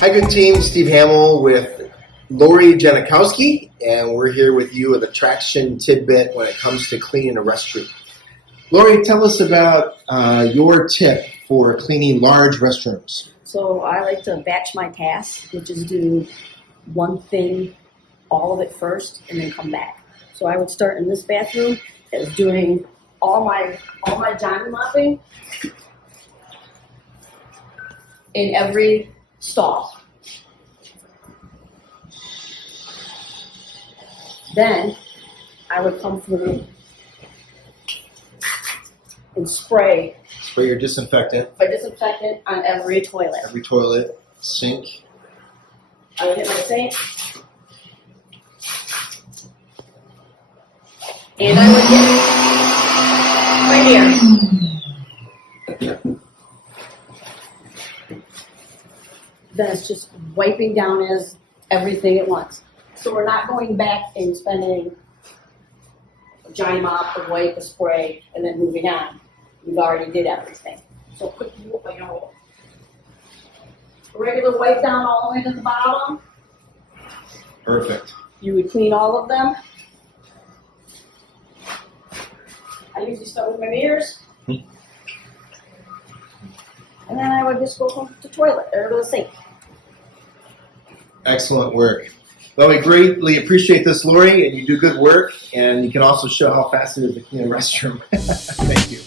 Hi, good team. Steve Hamill with Lori Janikowski, and we're here with you with a traction tidbit when it comes to cleaning a restroom. Lori, tell us about your tip for cleaning large restrooms. So I like to batch my tasks, which is do one thing, all of it first, and then come back. So I would start in this bathroom as doing all my Johnny mopping in every stall. Then I would come through and spray your disinfectant. On every toilet. Every toilet, sink. I would hit my sink. And I would get right here. Then it's just wiping down as everything at once. So we're not going back and spending a Johnny mop, a wipe, a spray, and then moving on. We've already did everything. So quick, a regular wipe down all the way to the bottom. Perfect. You would clean all of them. I usually start with my mirrors. And then I would just go from the toilet or to the sink. Excellent work. Well, we greatly appreciate this, Lori, and you do good work, and you can also show how fast it is to clean a restroom. Thank you.